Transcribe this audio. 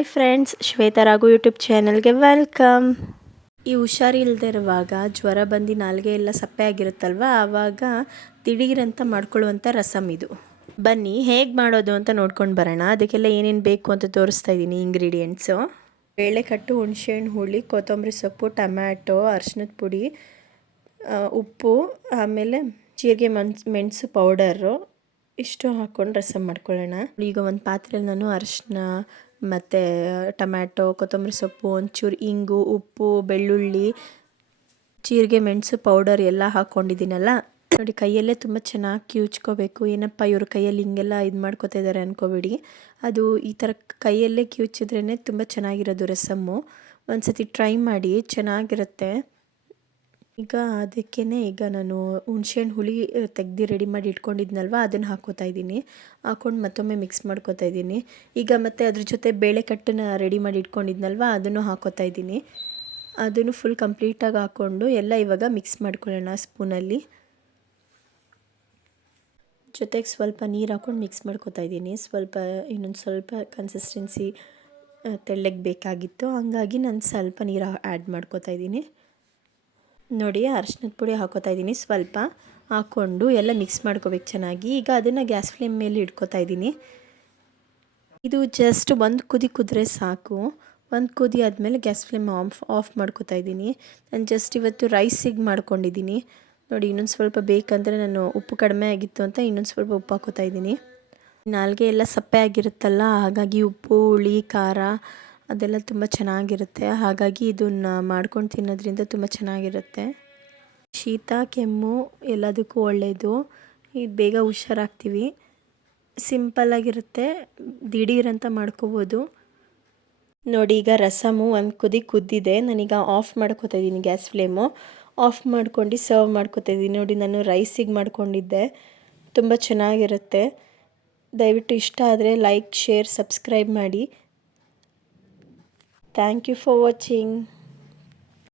Hi friends, Shweta Raghu YouTube ಚಾನಲ್ಗೆ welcome. ಈ ಹುಷಾರಿಲ್ದಿರುವಾಗ ಜ್ವರ ಬಂದು ನಾಲಿಗೆ ಎಲ್ಲ ಸಪ್ಪೆ ಆಗಿರುತ್ತಲ್ವ, ಆವಾಗ ದಿಢೀರಂತ ಮಾಡ್ಕೊಳ್ಳುವಂಥ ರಸಮ್ ಇದು. ಬನ್ನಿ ಹೇಗೆ ಮಾಡೋದು ಅಂತ ನೋಡ್ಕೊಂಡು ಬರೋಣ. ಅದಕ್ಕೆಲ್ಲ ಏನೇನು ಬೇಕು ಅಂತ ತೋರಿಸ್ತಾ ಇದ್ದೀನಿ ಇಂಗ್ರೀಡಿಯೆಂಟ್ಸು. ಬೇಳೆಕಟ್ಟು, ಹುಣಸೆಹಣ್ಣು ಹುಳಿ, ಕೊತ್ತಂಬರಿ ಸೊಪ್ಪು, ಟೊಮ್ಯಾಟೊ, ಅರಿಶಿನದ ಪುಡಿ, ಉಪ್ಪು, ಆಮೇಲೆ ಜೀರಿಗೆ ಮೆಣಸು ಪೌಡರು, ಇಷ್ಟು ಹಾಕ್ಕೊಂಡು ರಸಮ್ ಮಾಡ್ಕೊಳ್ಳೋಣ. ಈಗ ಒಂದು ಪಾತ್ರೆಯಲ್ಲಿ ನಾನು ಅರಿಶಿನ ಮತ್ತು ಟೊಮ್ಯಾಟೊ, ಕೊತ್ತಂಬರಿ ಸೊಪ್ಪು, ಒಂಚೂರು ಇಂಗು, ಉಪ್ಪು, ಬೆಳ್ಳುಳ್ಳಿ, ಜೀರಿಗೆ ಮೆಣಸು ಪೌಡರ್ ಎಲ್ಲ ಹಾಕ್ಕೊಂಡಿದ್ದೀನಲ್ಲ. ನೋಡಿ, ಕೈಯಲ್ಲೇ ತುಂಬ ಚೆನ್ನಾಗಿ ಕಿವುಚ್ಕೋಬೇಕು. ಏನಪ್ಪ ಇವರು ಕೈಯಲ್ಲಿ ಹಿಂಗೆಲ್ಲ ಇದು ಮಾಡ್ಕೋತಾ ಇದ್ದಾರೆ ಅಂದ್ಕೋಬೇಡಿ. ಅದು ಈ ಥರ ಕೈಯಲ್ಲೇ ಕಿವುಚಿದ್ರೇ ತುಂಬ ಚೆನ್ನಾಗಿರೋದು ರಸಮ್ಮು. ಒಂದು ಸತಿ ಟ್ರೈ ಮಾಡಿ, ಚೆನ್ನಾಗಿರುತ್ತೆ. ಈಗ ಅದಕ್ಕೇ ಈಗ ನಾನು ಹುಣಸೆಹಣ್ಣು ಹುಳಿ ತೆಗ್ದು ರೆಡಿ ಮಾಡಿ ಇಟ್ಕೊಂಡಿದ್ನಲ್ವ, ಅದನ್ನು ಹಾಕ್ಕೋತಾ ಇದ್ದೀನಿ. ಹಾಕ್ಕೊಂಡು ಮತ್ತೊಮ್ಮೆ ಮಿಕ್ಸ್ ಮಾಡ್ಕೋತಾ ಇದ್ದೀನಿ. ಈಗ ಮತ್ತೆ ಅದ್ರ ಜೊತೆ ಬೇಳೆಕಟ್ಟನ್ನ ರೆಡಿ ಮಾಡಿ ಇಟ್ಕೊಂಡಿದ್ನಲ್ವ, ಅದನ್ನು ಹಾಕ್ಕೋತಾ ಇದ್ದೀನಿ. ಅದನ್ನು ಫುಲ್ ಕಂಪ್ಲೀಟಾಗಿ ಹಾಕ್ಕೊಂಡು ಎಲ್ಲ ಇವಾಗ ಮಿಕ್ಸ್ ಮಾಡ್ಕೊಳ್ಳೋಣ ಸ್ಪೂನಲ್ಲಿ. ಜೊತೆಗೆ ಸ್ವಲ್ಪ ನೀರು ಹಾಕ್ಕೊಂಡು ಮಿಕ್ಸ್ ಮಾಡ್ಕೋತಾ ಇದ್ದೀನಿ. ಇನ್ನೊಂದು ಸ್ವಲ್ಪ ಕನ್ಸಿಸ್ಟೆನ್ಸಿ ತೆಳ್ಳಗೆ ಬೇಕಾಗಿತ್ತು, ಹಂಗಾಗಿ ನಾನು ಸ್ವಲ್ಪ ನೀರು ಆ್ಯಡ್ ಮಾಡ್ಕೋತಾ ಇದ್ದೀನಿ. ನೋಡಿ, ಅರಿಶಿನದ ಪುಡಿ ಹಾಕೋತಾ ಇದ್ದೀನಿ. ಸ್ವಲ್ಪ ಹಾಕ್ಕೊಂಡು ಎಲ್ಲ ಮಿಕ್ಸ್ ಮಾಡ್ಕೋಬೇಕು ಚೆನ್ನಾಗಿ. ಈಗ ಅದನ್ನು ಗ್ಯಾಸ್ ಫ್ಲೇಮ್ ಮೇಲೆ ಇಟ್ಕೋತಾ ಇದ್ದೀನಿ. ಇದು ಜಸ್ಟ್ ಒಂದು ಕುದಿ ಕುದ್ರೆ ಸಾಕು. ಒಂದು ಕುದಿ ಆದಮೇಲೆ ಗ್ಯಾಸ್ ಫ್ಲೇಮ್ ಆಫ್ ಮಾಡ್ಕೋತಾ ಇದ್ದೀನಿ. ನಾನು ಜಸ್ಟ್ ಇವತ್ತು ರೈಸಿಗೆ ಮಾಡ್ಕೊಂಡಿದ್ದೀನಿ. ನೋಡಿ, ಇನ್ನೊಂದು ಸ್ವಲ್ಪ ಬೇಕಂದರೆ ನಾನು ಉಪ್ಪು ಕಡಿಮೆ ಆಗಿತ್ತು ಅಂತ ಇನ್ನೊಂದು ಸ್ವಲ್ಪ ಉಪ್ಪು ಹಾಕೋತಾ ಇದ್ದೀನಿ. ನಾಲಿಗೆ ಎಲ್ಲ ಸಪ್ಪೆ ಆಗಿರುತ್ತಲ್ಲ, ಹಾಗಾಗಿ ಉಪ್ಪು, ಹುಳಿ, ಖಾರ ಅದೆಲ್ಲ ತುಂಬ ಚೆನ್ನಾಗಿರುತ್ತೆ. ಹಾಗಾಗಿ ಇದನ್ನು ಮಾಡ್ಕೊಂಡು ತಿನ್ನೋದ್ರಿಂದ ತುಂಬ ಚೆನ್ನಾಗಿರುತ್ತೆ. ಶೀತ, ಕೆಮ್ಮು ಎಲ್ಲದಕ್ಕೂ ಒಳ್ಳೆಯದು. ಇದು ಬೇಗ ಹುಷಾರಾಗ್ತೀವಿ. ಸಿಂಪಲ್ಲಾಗಿರುತ್ತೆ, ದಿಢೀರಂತ ಮಾಡ್ಕೋಬೋದು. ನೋಡಿ, ಈಗ ರಸಮು ಒಂದು ಕುದಿ ಕುದ್ದಿದೆ. ನಾನೀಗ ಆಫ್ ಮಾಡ್ಕೋತಾ ಇದ್ದೀನಿ ಗ್ಯಾಸ್ ಫ್ಲೇಮು. ಆಫ್ ಮಾಡ್ಕೊಂಡು ಸರ್ವ್ ಮಾಡ್ಕೋತಾ ಇದ್ದೀನಿ. ನೋಡಿ, ನಾನು ರೈಸಿಗೆ ಮಾಡ್ಕೊಂಡಿದ್ದೆ. ತುಂಬ ಚೆನ್ನಾಗಿರುತ್ತೆ. ದಯವಿಟ್ಟು ಇಷ್ಟ ಆದರೆ ಲೈಕ್, ಶೇರ್, ಸಬ್ಸ್ಕ್ರೈಬ್ ಮಾಡಿ. Thank you for watching.